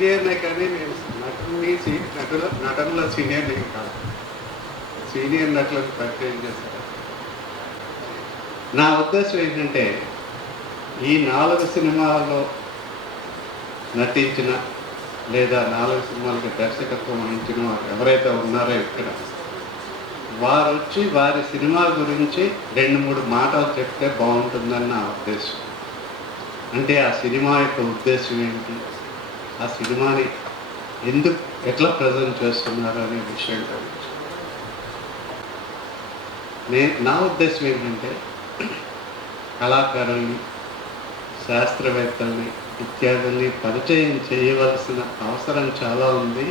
సీనియర్నే కానీ నేను నటనలో సీనియర్నే కాదు. సీనియర్ నటులకు పరిచయం చేశారు. నా ఉద్దేశం ఏంటంటే ఈ 4 సినిమాల్లో నటించిన లేదా 4 సినిమాలకి దర్శకత్వం వహించిన వారు ఎవరైతే ఉన్నారో ఇక్కడ వారు వచ్చి వారి సినిమా గురించి 2-3 మాటలు చెప్తే బాగుంటుందని నా ఉద్దేశం. అంటే ఆ సినిమా యొక్క ఉద్దేశం ఏంటి, ఆ సినిమాని ఎట్లా ప్రజెంట్ చేస్తున్నారు అనే విషయం గురించి. నా ఉద్దేశం ఏంటంటే కళాకారుల్ని, శాస్త్రవేత్తల్ని ఇత్యాదుల్ని పరిచయం చేయవలసిన అవసరం చాలా ఉంది.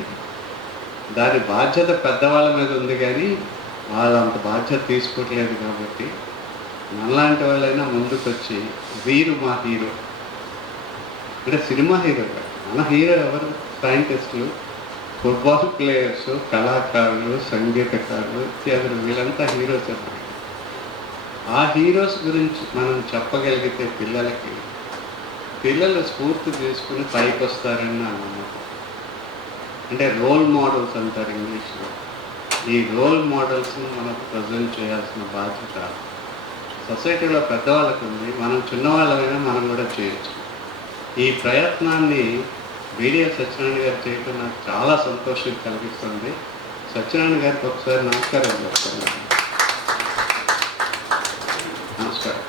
దాని బాధ్యత పెద్దవాళ్ళ మీద ఉంది, కానీ వాళ్ళు అంత బాధ్యత తీసుకోవట్లేదు. కాబట్టి మనలాంటి వాళ్ళైనా ముందుకు వచ్చి వీరు మా హీరో, అంటే సినిమా హీరో కాదు, మన హీరో ఎవరు? సైంటిస్టులు, ఫుట్బాల్ ప్లేయర్స్, కళాకారులు, సంగీతకారులు ఇత్యాదులు, వీళ్ళంతా హీరోస్ అన్నమాట. ఆ హీరోస్ గురించి మనం చెప్పగలిగితే పిల్లలు స్ఫూర్తి తీసుకుని పైకి వస్తారని నా నమ్మకం. అంటే రోల్ మోడల్స్ అంటారు ఇంగ్లీష్లో. ఈ రోల్ మోడల్స్ని మనం ప్రజెంట్ చేయాల్సిన బాధ్యత సొసైటీలో పెద్దవాళ్ళకు ఉంది. మనం చిన్నవాళ్ళమైనా మనం కూడా చేయొచ్చు. ఈ ప్రయత్నాన్ని బీడిఎల్ సత్యనారాయణ గారు చేయడం నాకు చాలా సంతోషం కలిగిస్తుంది. సత్యనారాయణ గారికి ఒకసారి నమస్కారం చెప్తున్నాను. నమస్కారం.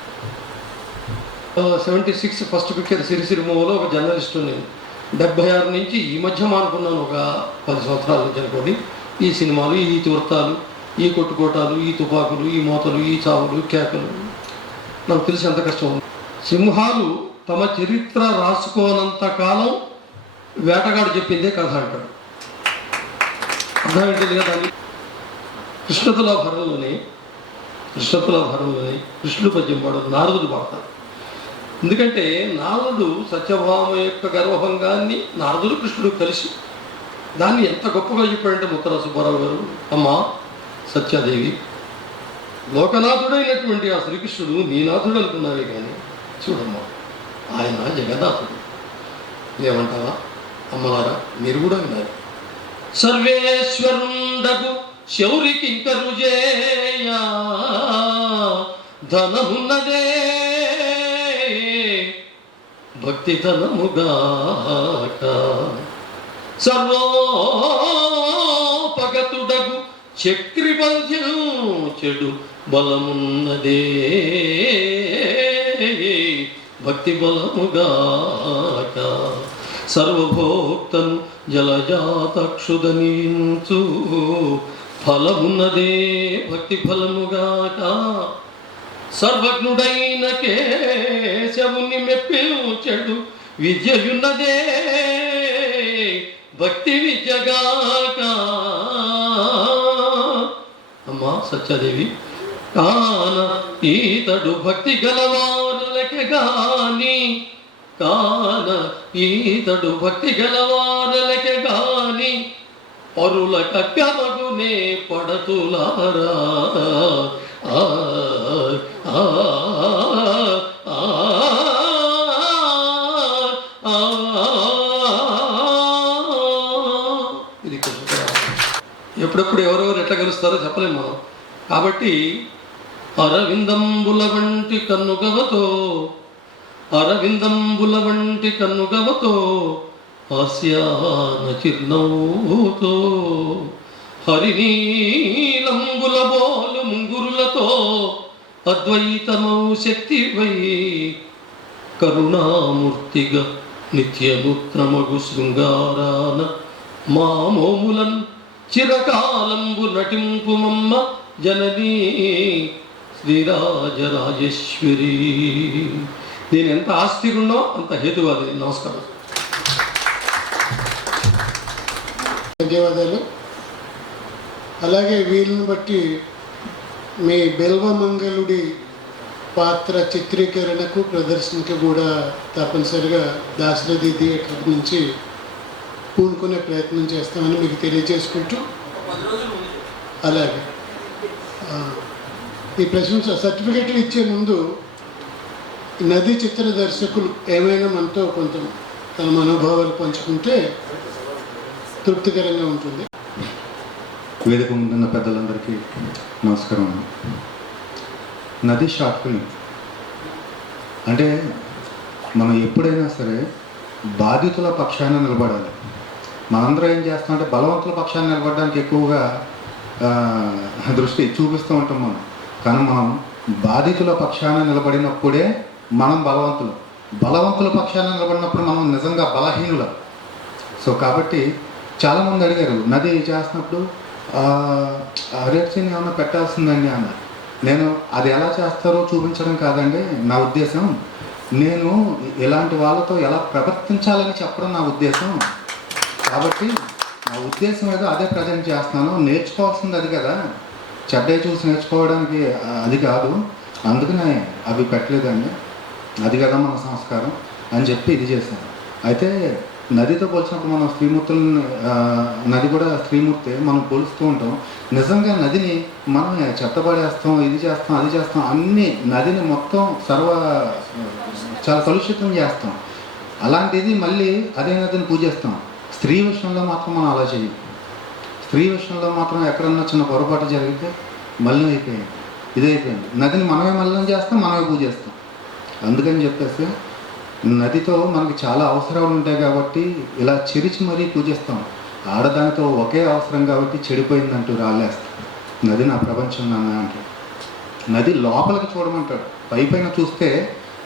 76 ఫస్ట్ పిక్చర్ సిరిసిరి మూవీలో ఒక జర్నలిస్ట్ నేను 76 నుంచి ఈ మధ్య మానుకున్నాను, ఒక 10 సంవత్సరాల నుంచి అనుకోండి. ఈ సినిమాలు, ఈ వృత్తాలు, ఈ కొట్టుకోటాలు, ఈ తుపాకులు, ఈ మోతలు, ఈ చావులు, కేకలు నాకు తెలిసి ఎంత కష్టం ఉంది. సింహాలు తమ చరిత్ర రాసుకోనంత కాలం వేటగాడు చెప్పిందే కథ అంటాడు. అర్థం ఏంటి కదా? కృష్ణతులాభరణలోనే కృష్ణుడు పద్యం పాడదు, నారదుడు పాడతారు. ఎందుకంటే నారదుడు సత్యభామ యొక్క గర్వభంగాన్ని నారదుడు కృష్ణుడు కలిసి దాన్ని ఎంత గొప్పగా చెప్పాడంటే ముత్తర సుబ్బారావు గారు, అమ్మ సత్యాదేవి, లోకనాథుడైనటువంటి ఆ శ్రీకృష్ణుడు నీ నాథుడు అనుకున్నావే కానీ చూడమ్మా ఆయన జగన్నాథుడు. ఏమంటావా అమ్మలారా? మీరు కూడా విన్నారు. సర్వేశ్వరుండకు శౌరికి ఇంకరుజేయ ధనమున్నదే భక్తి ధనముగాక, సర్వోపగతుడగు చక్రిబంధ్యం చెడు బలమున్నదే భక్తి బలముగాక, సర్వభోక్తను జలజాతక్షుదనించు ఫలమున్నదే భక్తి ఫలముగాక, సర్వజ్ఞుడైన కేశవుని మెప్పించెడు విద్యయున్నదే భక్తి విద్యగాక. అమ్మా సత్యాదేవి, కాన ఈతడు భక్తి గలవారులకే గాని, కాన ఈతడు భక్తి గలవారులకే గాని పరుల కగ్గమగునే పడతులారా. ఇది ఎప్పుడెప్పుడు ఎవరెవరు ఎట్లా కలుస్తారో చెప్పలేము మనం. కాబట్టి అరవిందంబుల వంటి కన్నుగవతో, అరవిందంబుల వంటి కన్నుగవతో, హాస్యాన చిరునవ్వుతో, హరినీలంబుల బోలు ముంగురులతో, అద్వైతమౌ శక్తివై కరుణామూర్తిగా నిత్యముత్రమగు శృంగారాన మామోములన్ చిరకాలంబు నటింపు మమ్మ జననీ శ్రీరాజరాజేశ్వరి. నేను ఎంత ఆస్తికున్నో అంత హేతువాది. నమస్కారం. ధన్యవాదాలు. అలాగే వీళ్ళని బట్టి మీ బెల్వమంగళుడి పాత్ర చిత్రీకరణకు ప్రదర్శనకు కూడా తప్పనిసరిగా దాశరథి థియేటర్ నుంచి పూనుకునే ప్రయత్నం చేస్తామని మీకు తెలియజేసుకుంటూ, అలాగే ఈ ప్రశంస సర్టిఫికెట్లు ఇచ్చే ముందు నది చిత్ర దర్శకులు ఏమైనా మనతో కొంత తన మనోభావాలు పంచుకుంటే తృప్తికరంగా ఉంటుంది. వేదిక ముందున్న పెద్దలందరికీ నమస్కారం. నది షార్ట్ ఫిల్మ్ అంటే మనం ఎప్పుడైనా సరే బాధితుల పక్షాన నిలబడాలి. మనందరం ఏం చేస్తామంటే బలవంతుల పక్షాన నిలబడడానికి ఎక్కువగా దృష్టి చూపిస్తూ ఉంటాం మనం. కానీ మనం బాధితుల పక్షాన నిలబడినప్పుడే మనం బలవంతుల పక్షాన నిలబడినప్పుడు మనం నిజంగా బలహీనులం. సో కాబట్టి చాలామంది అడిగారు నది చేస్తున్నప్పుడు రేప్ సీన్ ఏమన్నా పెట్టాల్సిందండి అన్నారు. నేను అది ఎలా చేస్తారో చూపించడం కాదండి నా ఉద్దేశం, నేను ఇలాంటి వాళ్ళతో ఎలా ప్రవర్తించాలని చెప్పడం నా ఉద్దేశం. కాబట్టి నా ఉద్దేశం ఏదో అదే ప్రజెంట్ చేస్తున్నాను. నేర్చుకోవాల్సింది అది కదా, చెడ్డవి చూసి నేర్చుకోవడానికి అది కాదు, అందుకనే అవి పెట్టలేదండి, అది కదా మన సంస్కారం అని చెప్పి ఇది చేశాను. అయితే నదితో పోల్చినప్పుడు మనం స్త్రీమూర్తులను, నది కూడా స్త్రీమూర్తే, మనం పోలుస్తూ ఉంటాం. నిజంగా నదిని మనం చెత్తపడేస్తాం, ఇది చేస్తాం, అది చేస్తాం, అన్నీ నదిని మొత్తం చాలా కలుషితం చేస్తాం. అలాంటిది మళ్ళీ అదే నదిని పూజిస్తాం. స్త్రీ విషయంలో మాత్రం మనం అలా చేయం. స్త్రీ విషయంలో మాత్రం ఎక్కడన్నా చిన్న పొరపాటు జరిగితే మలినం అయిపోయింది, ఇదైపోయింది. నదిని మనమే మలినం చేస్తాం, మనమే పూజిస్తాం. అందుకని చెప్పేసి నదితో మనకి చాలా అవసరాలు ఉంటాయి కాబట్టి ఇలా చిరిచి మరీ పూజిస్తాం. ఆడదానితో ఒకే అవసరం కాబట్టి చెడిపోయిందంటూ రాలేస్తాం. నది నా ప్రపంచం నాన్న అంటే. నది లోపలికి చూడమంటాడు. పైపైన చూస్తే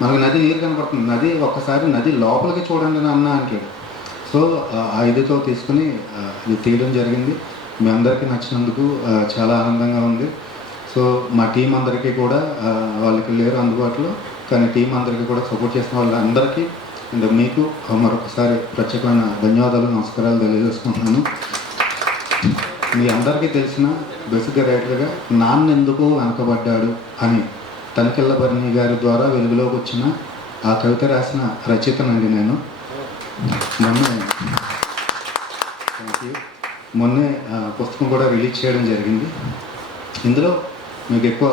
మనకు నది నీరు కనపడుతుంది. ఒక్కసారి నది లోపలికి చూడండి నాన్న అంటాడు. సో ఆ ఇదితో తీసుకుని ఇది తీయడం జరిగింది. మీ అందరికీ నచ్చినందుకు చాలా ఆనందంగా ఉంది. సో మా టీం అందరికీ కూడా, వాళ్ళకి లేరు అందుబాటులో, కానీ టీం అందరికీ కూడా సపోర్ట్ చేసిన వాళ్ళందరికీ అండ్ మీకు మరొకసారి ప్రత్యేకమైన ధన్యవాదాలు, నమస్కారాలు తెలియజేసుకుంటున్నాను. మీ అందరికీ తెలిసిన బేసిక్గా రైటర్గా నాన్న ఎందుకు వెనకబడ్డాడు అని తనికెళ్ళ భరణి గారి ద్వారా వెలుగులోకి వచ్చిన ఆ కవిత రాసిన రచయితనండి నేను. మొన్నే పుస్తకం కూడా రిలీజ్ చేయడం జరిగింది. ఇందులో మీకు ఎక్కువ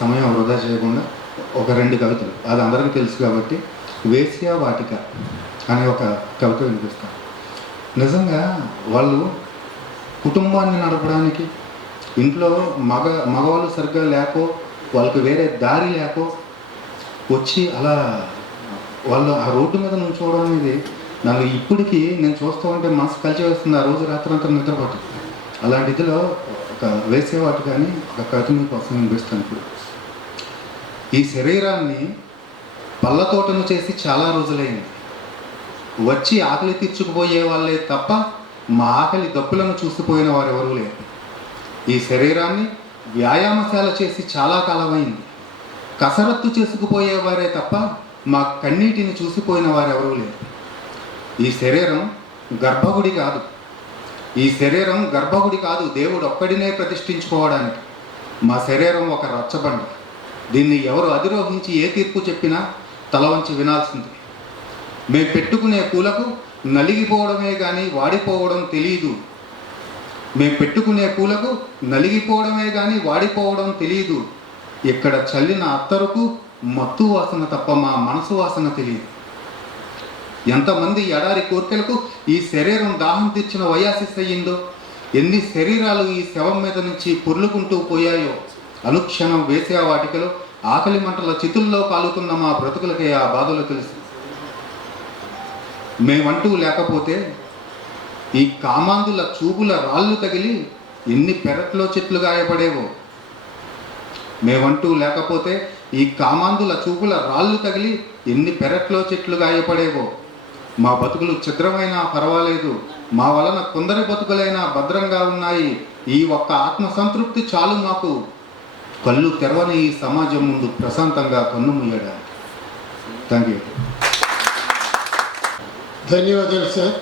సమయం వృధా చేయకుండా ఒక 2 కవితలు, అది అందరికీ తెలుసు కాబట్టి, వేశ్య వాటిక అనే ఒక కవిత వినిపిస్తాను. నిజంగా వాళ్ళు కుటుంబాన్ని నడపడానికి ఇంట్లో మగవాళ్ళు సరిగ్గా లేకో, వాళ్ళకి వేరే దారి లేకో వచ్చి అలా వాళ్ళు ఆ రోడ్డు మీద నుంచోవడం అనేది నాకు ఇప్పటికీ నేను చూస్తూ ఉంటే మనసు కలిసి వేస్తుంది. ఆ రోజు రాత్రంతా నిద్రపోతుంది. అలాంటి ఇదిలో ఒక వేసే వాటి కానీ ఒక కవిత మీకోసం వినిపిస్తాను. ఇప్పుడు ఈ శరీరాన్ని పళ్ళతోటను చేసి చాలా రోజులైంది. వచ్చి ఆకలి తీర్చుకుపోయే వాళ్ళే తప్ప మా ఆకలి దప్పులను చూసిపోయిన వారు ఎవరూ లేరు. ఈ శరీరాన్ని వ్యాయామశాల చేసి చాలా కాలమైంది. కసరత్తు చేసుకుపోయేవారే తప్ప మా కన్నీటిని చూసిపోయిన వారు ఎవరూ లేరు. ఈ శరీరం గర్భగుడి కాదు. ఈ శరీరం గర్భగుడి కాదు, దేవుడు ఒక్కడినే ప్రతిష్ఠించుకోవడానికి. మా శరీరం ఒక రచ్చబండ. దీన్ని ఎవరు అధిరోహించి ఏ తీర్పు చెప్పినా తల వంచి వినాల్సింది. మేము పెట్టుకునే పూలకు నలిగిపోవడమే కానీ వాడిపోవడం తెలియదు. మేము పెట్టుకునే పూలకు నలిగిపోవడమే కానీ వాడిపోవడం తెలియదు. ఇక్కడ చల్లిన అత్తరుకు మత్తు వాసన తప్ప మా మనసు వాసన తెలియదు. ఎంతమంది ఎడారి కోర్కెలకు ఈ శరీరం దాహం తీర్చిన వయాసిస్ అయ్యిందో, ఎన్ని శరీరాలు ఈ శవం మీద నుంచి పొర్లుకుంటూ పోయాయో. అనుక్షణం వేసే వాటికలో ఆకలి మంటల చితుల్లో కాలుతున్న మా బ్రతుకులకే ఆ బాధలు తెలుసు. మేమంటూ లేకపోతే ఈ కామాంధుల చూపుల రాళ్ళు తగిలి ఎన్ని పెరట్లో చెట్లు గాయపడేవో. మేమంటూ లేకపోతే ఈ కామాంధుల చూపుల రాళ్ళు తగిలి ఎన్ని పెరట్లో చెట్లు గాయపడేవో. మా బతుకులు ఛిద్రమైనా పర్వాలేదు, మా వలన కొందరి బతుకులైనా భద్రంగా ఉన్నాయి. ఈ ఒక్క ఆత్మసంతృప్తి చాలు మాకు, కళ్ళు తెరవని ఈ సమాజం ముందు ప్రశాంతంగా కన్ను మూయడానికి. Thank you. ధన్యవాదాలు సార్.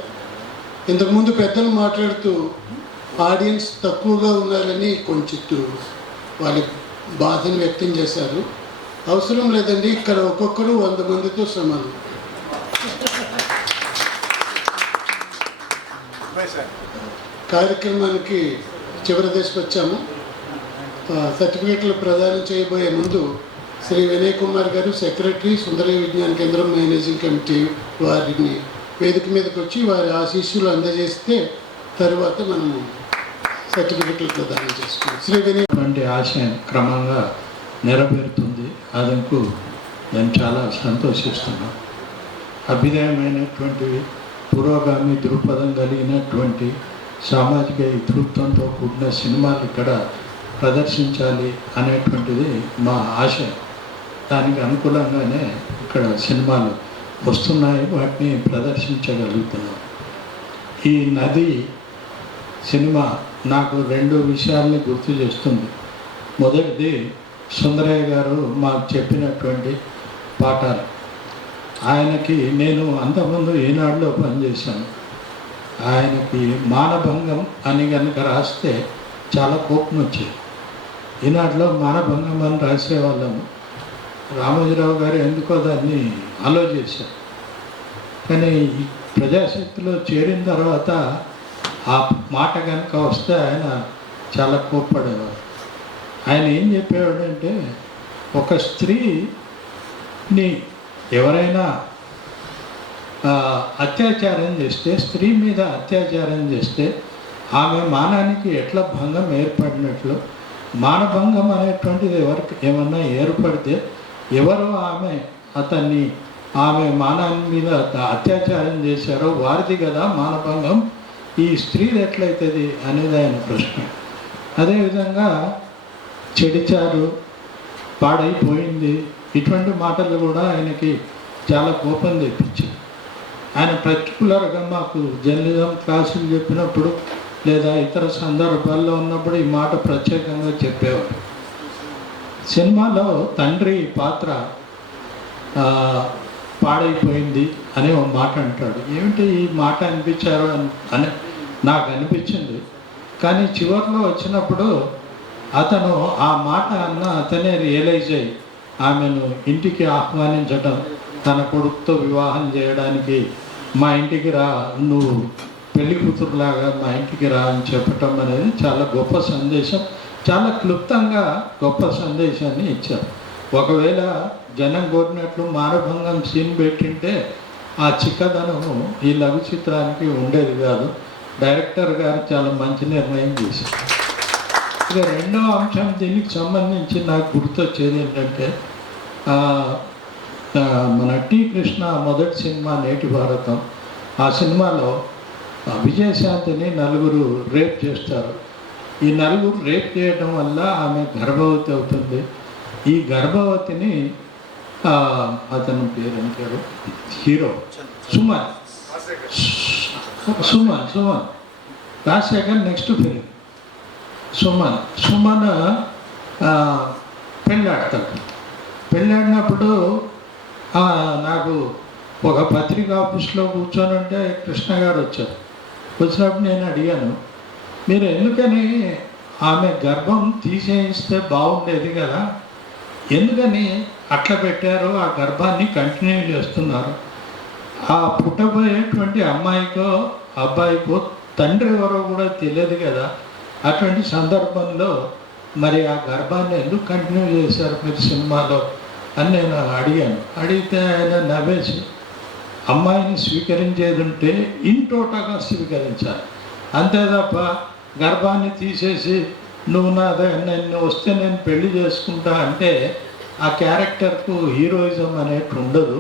ఇంతకుముందు పెద్దలు మాట్లాడుతూ ఆడియన్స్ తక్కువగా ఉన్నారని కొంచెం వాళ్ళ బాధను వ్యక్తం చేశారు. అవసరం లేదండి, ఇక్కడ ఒక్కొక్కరు 100 మందితో సమానం. కార్యక్రమానికి చివరి దశకు వచ్చాము. సర్టిఫికేట్లు ప్రదానం చేయబోయే ముందు శ్రీ వినయ్ కుమార్ గారు సెక్రటరీ, సుందరయ్య విజ్ఞాన కేంద్రం మేనేజింగ్ కమిటీ వారిని వేదిక మీదకి వచ్చి వారి ఆశీస్సులు అందజేస్తే తరువాత మనము సర్టిఫికెట్లతో దానం చేసుకున్నాం. శ్రీ వినయ్ వంటి ఆశయం క్రమంగా నెరవేరుతుంది. అదకు నేను చాలా సంతోషిస్తున్నాను. అభ్యుదయమైనటువంటి పురోగామి దృక్పథం కలిగినటువంటి సామాజిక ఇతృత్వంతో కూడిన సినిమాలు ఇక్కడ ప్రదర్శించాలి అనేటువంటిది మా ఆశయం. దానికి అనుకూలంగానే ఇక్కడ సినిమాలు వస్తున్నాయి, వాటిని ప్రదర్శించగలుగుతున్నాం. ఈ నది సినిమా నాకు 2 విషయాల్ని గుర్తు చేస్తుంది. మొదటిది సుందరయ్య గారు మాకు చెప్పినటువంటి పాఠాలు. ఆయనకి నేను అంతకుముందు ఈనాడులో పనిచేశాను. ఆయనకి మానభంగం అని కనుక రాస్తే చాలా కోపం వచ్చేది. ఈనాడులో మానభంగం అని రాసేవాళ్ళము. రామోజీరావు గారు ఎందుకో దాన్ని ఆలోచించారు. కానీ ఈ ప్రజాశక్తిలో చేరిన తర్వాత ఆ మాట కనుక వస్తే ఆయన చాలా కోప్పడేవారు. ఆయన ఏం చెప్పేవాడంటే, ఒక స్త్రీని ఎవరైనా అత్యాచారం చేస్తే, స్త్రీ మీద అత్యాచారం చేస్తే ఆమె మానానికి ఎట్లా భంగం ఏర్పడినట్లు, మానభంగం అనేటువంటిది ఎవరికి ఏమన్నా ఏర్పడితే ఎవరు ఆమె మానాన్ని మీద అత్యాచారం చేశారో వారిది కదా మానభంగం, ఈ స్త్రీది ఎట్లయితుంది అనేది ఆయన ప్రశ్న. అదేవిధంగా చెడిచారు, పాడైపోయింది, ఇటువంటి మాటలు కూడా ఆయనకి చాలా కోపం తెప్పించాయి. ఆయన పర్టికులర్గా మాకు జర్నలిజం క్లాసులు చెప్పినప్పుడు లేదా ఇతర సందర్భాల్లో ఉన్నప్పుడు ఈ మాట ప్రత్యేకంగా చెప్పేవాడు. సినిమాలో తండ్రి పాత్ర పాడైపోయింది అనే ఒక మాట అంటాడు. ఏమిటి ఈ మాట అనిపించారు అని నాకు అనిపించింది. కానీ చివరిలో వచ్చినప్పుడు అతను ఆ మాట అతనే రియలైజ్ అయ్యి ఆమెను ఇంటికి ఆహ్వానించడం, తన కొడుకుతో వివాహం చేయడానికి మా ఇంటికి రా, నువ్వు పెళ్లి కూతురులాగా మా ఇంటికి రా అని చెప్పటం అనేది చాలా గొప్ప సందేశం. చాలా క్లుప్తంగా గొప్ప సందేశాన్ని ఇచ్చారు. ఒకవేళ జనం కోరినట్లు మానభంగం సీన్ పెట్టింటే ఆ చిక్కదనము ఈ లఘు చిత్రానికి ఉండేది కాదు. డైరెక్టర్ గారు చాలా మంచి నిర్ణయం చేశారు. ఇక 2వ అంశం దీనికి సంబంధించి నాకు గుర్తొచ్చేది ఏంటంటే, మన టి కృష్ణ మొదటి సినిమా నేటి భారతం. ఆ సినిమాలో విజయశాంతిని 4 రేప్ చేస్తారు. ఈ 4 రేప్ చేయడం వల్ల ఆమె గర్భవతి అవుతుంది. ఈ గర్భవతిని అతని పేరు hero Suman Rajasekhar next film Suman పెళ్ళాడతాడు. పెళ్ళాడినప్పుడు నాకు ఒక పత్రికా ఆఫీస్లో కూర్చొని ఉంటే కృష్ణ గారు వచ్చారు. వచ్చినప్పుడు నేను అడిగాను, మీరు ఎందుకని ఆమె గర్భం తీసేయిస్తే బాగుండేది కదా, ఎందుకని అట్లా పెట్టారు, ఆ గర్భాన్ని కంటిన్యూ చేస్తున్నారు, ఆ పుట్టబోయేటువంటి అమ్మాయికో అబ్బాయికో తండ్రి ఎవరో కూడా తెలియదు కదా, అటువంటి సందర్భంలో మరి ఆ గర్భాన్ని ఎందుకు కంటిన్యూ చేశారు మీరు సినిమాలో అని నేను అడిగాను. అడిగితే ఆయన నవ్వేసి, అమ్మాయిని స్వీకరించేది ఉంటే ఇంటోటగా స్వీకరించాలి, అంతే తప్ప గర్భాన్ని తీసేసి నువ్వు నన్ను వస్తే నేను పెళ్లి చేసుకుంటా అంటే ఆ క్యారెక్టర్కు హీరోయిజం అనేది ఉండదు.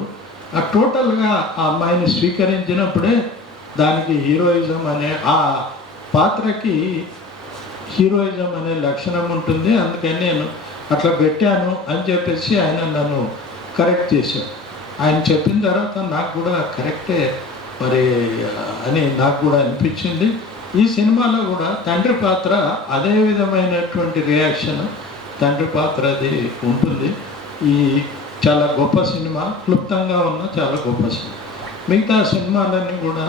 ఆ టోటల్గా ఆ అమ్మాయిని స్వీకరించినప్పుడే దానికి హీరోయిజం అనే ఆ పాత్రకి హీరోయిజం అనే లక్షణం ఉంటుంది. అందుకని నేను అట్లా పెట్టాను అని చెప్పేసి ఆయన నన్ను కరెక్ట్ చేశాడు. ఆయన చెప్పిన తర్వాత నాకు కూడా కరెక్టే మరి అని నాకు కూడా అనిపించింది. ఈ సినిమాలో కూడా తండ్రి పాత్ర అదే విధమైనటువంటి రియాక్షన్ తండ్రి పాత్ర అది ఉంటుంది. ఈ చాలా గొప్ప సినిమా, క్లుప్తంగా ఉన్న చాలా గొప్ప సినిమా. మిగతా సినిమాలన్నీ కూడా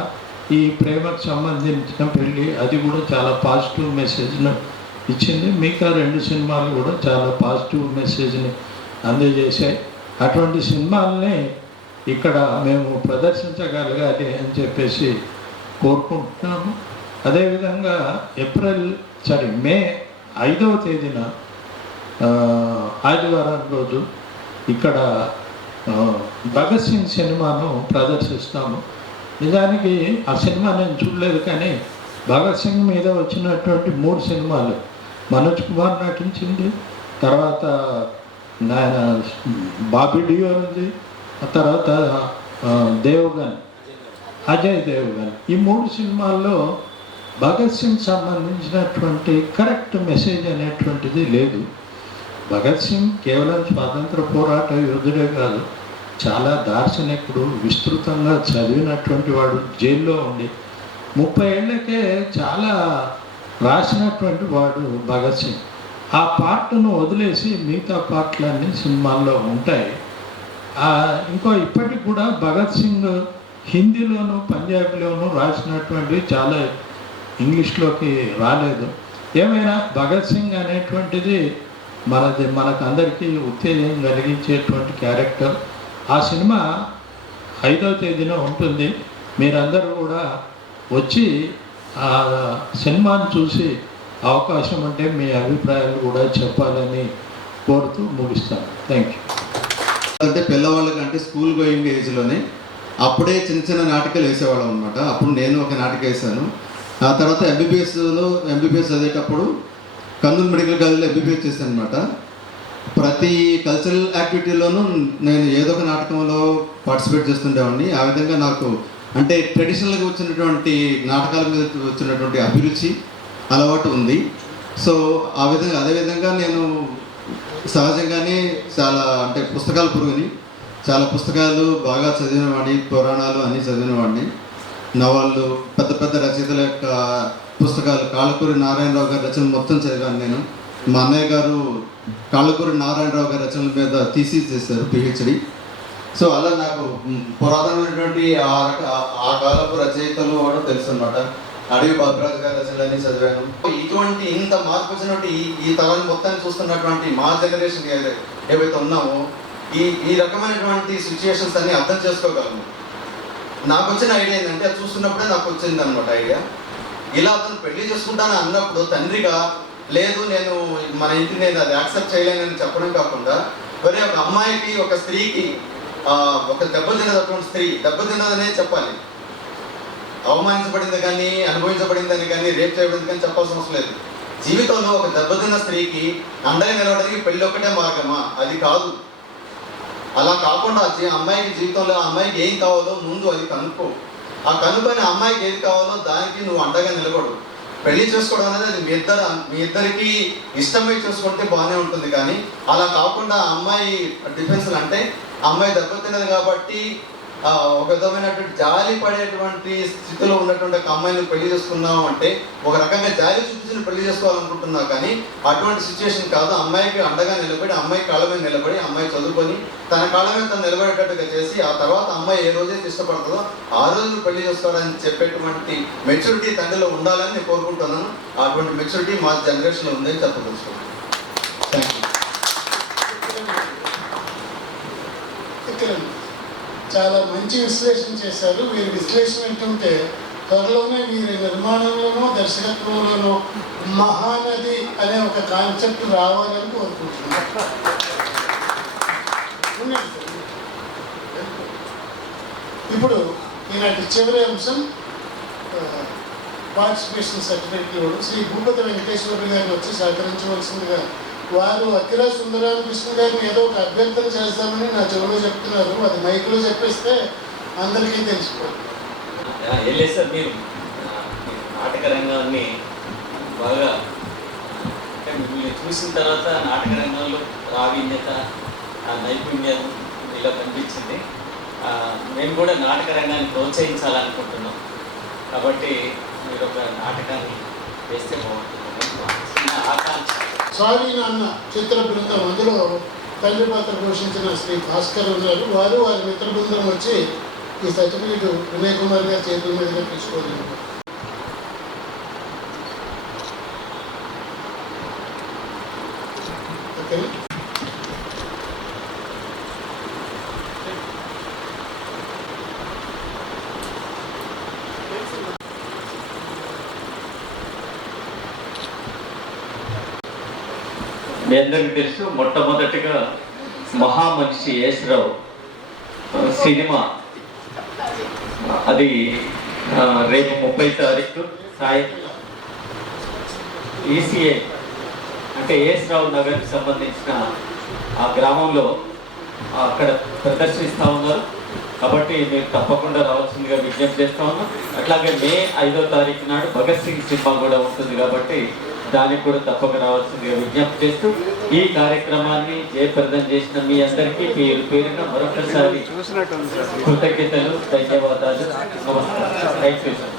ఈ ప్రేమకు సంబంధించిన పెళ్ళి అది కూడా చాలా పాజిటివ్ మెసేజ్ను ఇచ్చింది. మిగతా 2 సినిమాలు కూడా చాలా పాజిటివ్ మెసేజ్ని అందజేశాయి. అటువంటి సినిమాలని ఇక్కడ మేము ప్రదర్శించగలగాలి అని చెప్పేసి కోరుకుంటున్నాము. అదేవిధంగా మే 5వ తేదీన ఆదివారం రోజు ఇక్కడ భగత్ సింగ్ సినిమాను ప్రదర్శిస్తాము. నిజానికి ఆ సినిమా నేను చూడలేదు, కానీ భగత్ సింగ్ మీద వచ్చినటువంటి 3 సినిమాలు మనోజ్ కుమార్ నటించింది, తర్వాత బాబీ డియోల్ ఉంది, ఆ తర్వాత దేవగన్, అజయ్ దేవగన్. ఈ 3 సినిమాల్లో భగత్ సింగ్ సంబంధించినటువంటి కరెక్ట్ మెసేజ్ అనేటువంటిది లేదు. భగత్ సింగ్ కేవలం స్వాతంత్ర పోరాట యోధుడే కాదు, చాలా దార్శనికుడు, విస్తృతంగా చదివినటువంటి వాడు, జైల్లో ఉండి 30 ఏళ్ళకే చాలా రాసినటువంటి వాడు భగత్ సింగ్. ఆ పార్ట్ను వదిలేసి మిగతా పార్ట్లన్నీ సినిమాల్లో ఉంటాయి. ఇప్పటికి కూడా భగత్ సింగ్ హిందీలోను పంజాబీలోను రాసినటువంటివి చాలా ఇంగ్లీష్లోకి రాలేదు. ఏమైనా భగత్ సింగ్ అనేటువంటిది మనకు అందరికీ ఉత్తేజం కలిగించేటువంటి క్యారెక్టర్. ఆ సినిమా 5వ తేదీన ఉంటుంది. మీరందరూ కూడా వచ్చి ఆ సినిమాను చూసి అవకాశం ఉంటే మీ అభిప్రాయాలు కూడా చెప్పాలని కోరుతూ ముగిస్తాను. Thank you. అంటే పిల్లవాళ్ళకంటే స్కూల్ గోయింగ్ ఏజ్లోనే అప్పుడే చిన్న చిన్న నాటకాలు వేసేవాళ్ళం అనమాట. అప్పుడు నేను ఒక నాటకం వేసాను. ఆ తర్వాత ఎంబీబీఎస్ చదివేటప్పుడు కర్నూలు మెడికల్ కాలేజ్లో ఎంబీబీఎస్ చేశాను అనమాట. ప్రతి కల్చరల్ యాక్టివిటీలోనూ నేను ఏదో ఒక నాటకంలో పార్టిసిపేట్ చేస్తుండేవాడిని. ఆ విధంగా నాకు అంటే ట్రెడిషనల్గా వచ్చినటువంటి నాటకాల మీద వచ్చినటువంటి అభిరుచి, అలవాటు ఉంది. సో అదేవిధంగా నేను సహజంగానే చాలా అంటే పుస్తకాలు పురుగుని, చాలా పుస్తకాలు బాగా చదివినవాడిని, పురాణాలు అన్నీ చదివినవాడిని, నవళ్ళు, పెద్ద పెద్ద రచయితల యొక్క పుస్తకాలు, కాళ్ళకూరి నారాయణరావు గారి రచనలు మొత్తం చదివాను నేను. మా అన్నయ్య గారు కాళ్ళకూరి నారాయణరావు గారి రచనల మీద థీసిస్ చేశారు, పిహెచ్డి. సో అలా నాకు పురాతనమైనటువంటి ఆ కాలపు రచయితలు కూడా తెలుసు అనమాట. అడవి భద్రాజు గారి రచనలన్నీ చదివాను. ఇటువంటి ఇంత మార్పు వచ్చినటువంటి ఈ తరాన్ని మొత్తాన్ని చూస్తున్నటువంటి మా జనరేషన్ ఏవైతే ఉన్నామో ఈ రకమైనటువంటి సిచ్యుయేషన్స్ అన్ని అర్థం చేసుకోగలను. నాకు వచ్చిన ఐడియా ఏంటంటే అది చూస్తున్నప్పుడే నాకు వచ్చింది అనమాట ఐడియా. ఇలా అతను పెళ్లి చేసుకుంటానని అన్నప్పుడు తండ్రిగా లేదు, నేను మన ఇంటిని నేను అది యాక్సెప్ట్ చేయలేనని చెప్పడం కాకుండా, మరి ఒక అమ్మాయికి, ఒక స్త్రీకి ఒక దెబ్బతిన్నటువంటి స్త్రీ దెబ్బతిన్నదనే చెప్పాలి. అవమానించబడింది కానీ, అనుభవించబడిందని కానీ, రేప్ చేయబడింది కానీ చెప్పాల్సిన అవసరం లేదు. జీవితంలో ఒక దెబ్బతిన్న స్త్రీకి అండగా నిలవడానికి పెళ్ళి ఒక్కటే మార్గమా? అది కాదు. అలా కాకుండా అమ్మాయికి జీవితంలో అమ్మాయికి ఏం కావాలో ముందు అది కనుక్కో. ఆ కనుక్కొని అమ్మాయికి ఏది కావాలో దానికి నువ్వు అండగా నిలబడు. పెళ్లి చేసుకోవడం అనేది అది మీ ఇద్దరికి ఇష్టమై చేసుకుంటే బాగానే ఉంటుంది. కానీ అలా కాకుండా అమ్మాయి డిఫెన్స్లు అంటే అమ్మాయి దెబ్బతిన్నది కాబట్టి ఒక విధమైనటువంటి జాలి పడేటువంటి స్థితిలో ఉన్నటువంటి ఒక అమ్మాయిని పెళ్లి చేసుకున్నావు అంటే ఒక రకంగా జాలి చూపించి పెళ్లి చేసుకోవాలనుకుంటున్నావు. కానీ అటువంటి సిచ్యువేషన్ కాదు. అమ్మాయికి అండగా నిలబడి, అమ్మాయి కాళ్ళ మీద నిలబడి, అమ్మాయి చదువుకొని తన కాళ్ళ మీద తను నిలబడేటట్టుగా చేసి, ఆ తర్వాత అమ్మాయి ఏ రోజైతే ఇష్టపడుతుందో ఆ రోజు పెళ్లి చేసుకోవాలని చెప్పేటువంటి మెచ్యూరిటీ తండ్రిలో ఉండాలని నేను కోరుకుంటున్నాను. అటువంటి మెచ్యూరిటీ మా జనరేషన్లో ఉందని చెప్పదలుచుకున్నాను. Thank you. చాలా మంచి విశ్లేషణ చేశారు. వీరి విశ్లేషణ వింటుంటే త్వరలోనే వీరి నిర్మాణంలోనూ దర్శకత్వంలోనూ మహానది అనే ఒక కాన్సెప్ట్ రావాలని కోరుకుంటున్నాను. ఇప్పుడు ఈనాటి చివరి అంశం పార్టిసిపేషన్ సర్టిఫికేట్ ఇవ్వడం. శ్రీ భూపతి వెంకటేశ్వర గారిని వచ్చి సహకరించవలసిందిగా వారు అఖిల సుందరామకృష్ణ గారిని ఏదో ఒక అభ్యర్థన చేస్తామని నా చెవులో చెప్తున్నారు. అది మైక్లో చెప్పేస్తే అందరికీ తెలిసిపోతుంది. వెళ్ళే సార్, మీరు నాటక రంగాన్ని బాగా అంటే మిమ్మల్ని చూసిన తర్వాత నాటక రంగంలో ప్రావీణ్యత, నైపుణ్యం ఇలా కనిపించింది. మేము కూడా నాటక రంగాన్ని ప్రోత్సహించాలనుకుంటున్నాం. కాబట్టి మీరు ఒక నాటకాన్ని వేస్తే బాగుంటుంది ఆకాంక్ష. సారీ నాన్న చిత్ర బృందం, అందులో తండ్రి పాత్ర పోషించిన శ్రీ భాస్కర్ ఉన్నారు. వారి మిత్ర బృందం వచ్చి ఈ సర్టిఫికేట్ వినయ్ కుమార్ గారి చేతుల మీదుగా తీసుకోలేదు. ఓకే, మీ అందరికీ తెలుసు, మొట్టమొదటిగా మహామనిషి యేసరావు సినిమా అది రేపు 30 తారీఖు సాయంత్రం ఈసీఐ అంటే యేసరావు నగర్కి సంబంధించిన ఆ గ్రామంలో అక్కడ ప్రదర్శిస్తూ ఉన్నారు. కాబట్టి మీరు తప్పకుండా రావాల్సిందిగా విజ్ఞప్తి చేస్తూ ఉన్నాం. అట్లాగే మే 5వ తారీఖు నాడు భగత్ సింగ్ సినిమా కూడా ఉంటుంది కాబట్టి దానికి కూడా తప్పక రావాల్సిందిగా విజ్ఞప్తి చేస్తూ ఈ కార్యక్రమాన్ని జయప్రదం చేసిన మీ అందరికీ పేరు పేరున మరొకసారి కృతజ్ఞతలు, ధన్యవాదాలు, నమస్కారం. Thank you sir.